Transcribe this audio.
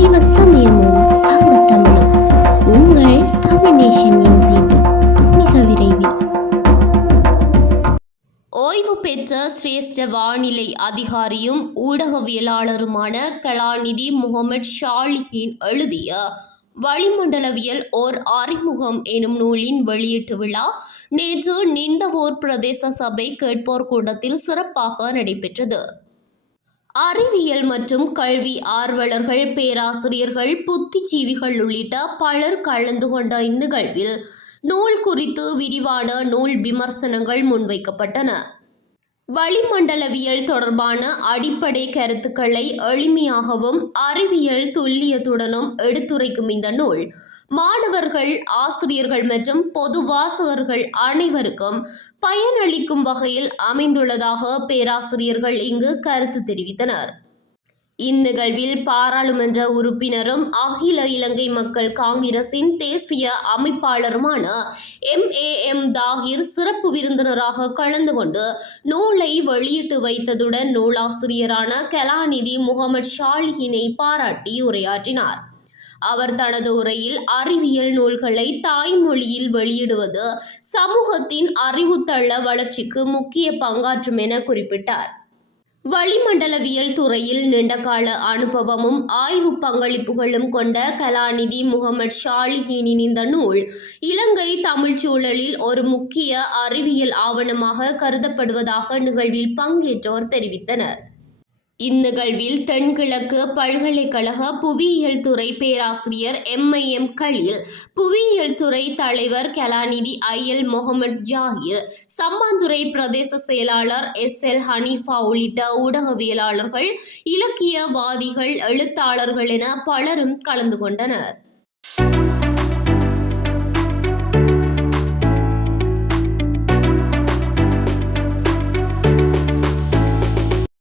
சைவ சமயமும் சங்க தமிழும் உங்கள் தமிழ் நேஷன் நியூஸின் மிக விரைவில். ஓய்வு பெற்ற சிரேஷ்ட வானிலை அதிகாரியும் ஊடகவியலாளருமான கலாநிதி முகமது ஷாலிஹின் எழுதிய வளிமண்டலவியல் ஓர் அறிமுகம் எனும் நூலின் வெளியீட்டு விழா நேற்று நிந்தவோர் பிரதேச சபை கேட்போர் கூட்டத்தில் சிறப்பாக நடைபெற்றது. அறிவியல் மற்றும் கல்வி ஆர்வலர்கள் பேராசிரியர்கள் புத்திஜீவிகள் உள்ளிட்ட பலர் கலந்து கொண்ட இந்நிகழ்வில் நூல் குறித்து விரிவான நூல் விமர்சனங்கள் முன்வைக்கப்பட்டன. வளிமண்டலவியல் தொடர்பான அடிப்படை கருத்துக்களை எளிமையாகவும் அறிவியல் துல்லியத்துடனும் எடுத்துரைக்கும் இந்த நூல். மாணவர்கள் ஆசிரியர்கள் மற்றும் பொது வாசகர்கள் அனைவருக்கும் பயனளிக்கும் வகையில் அமைந்துள்ளதாக பேராசிரியர்கள் இங்கு கருத்து தெரிவித்தனர். இந்நிகழ்வில் பாராளுமன்ற உறுப்பினரும் அகில இலங்கை மக்கள் காங்கிரசின் தேசிய அமைப்பாளருமான எம். ஏ. எம். தாகிர் சிறப்பு விருந்தினராக கலந்து கொண்டு நூலை வெளியிட்டு வைத்ததுடன் நூலாசிரியரான கலாநிதி முகமது ஷாலிஹினை பாராட்டி உரையாற்றினார். அவர் தனது உரையில் அறிவியல் நூல்களை தாய்மொழியில் வெளியிடுவது சமூகத்தின் அறிவுத்தள வளர்ச்சிக்கு முக்கிய பங்காற்றும் என குறிப்பிட்டார். வளிமண்டலவியல் துறையில் நீண்டகால அனுபவமும் ஆய்வு பங்களிப்புகளும் கொண்ட கலாநிதி முகமது ஷாலிஹீனின் இந்த நூல் இலங்கை தமிழ்ச் சூழலில் ஒரு முக்கிய அறிவியல் ஆவணமாக கருதப்படுவதாக நிகழ்வில் பங்கேற்றோர் தெரிவித்தனர். இந்நிகழ்வில் தென்கிழக்கு பல்கலைக்கழக புவியியல் துறை பேராசிரியர் எம்ஐஎம் கலீல் புவியியல் துறை தலைவர் கலாநிதி ஐ. எல். முகமது ஜாகிர் சம்மாந்துறை பிரதேச செயலாளர் எஸ். எல். ஹனீஃபா உள்ளிட்ட ஊடகவியலாளர்கள் இலக்கியவாதிகள் எழுத்தாளர்கள் என பலரும் கலந்து கொண்டனர்.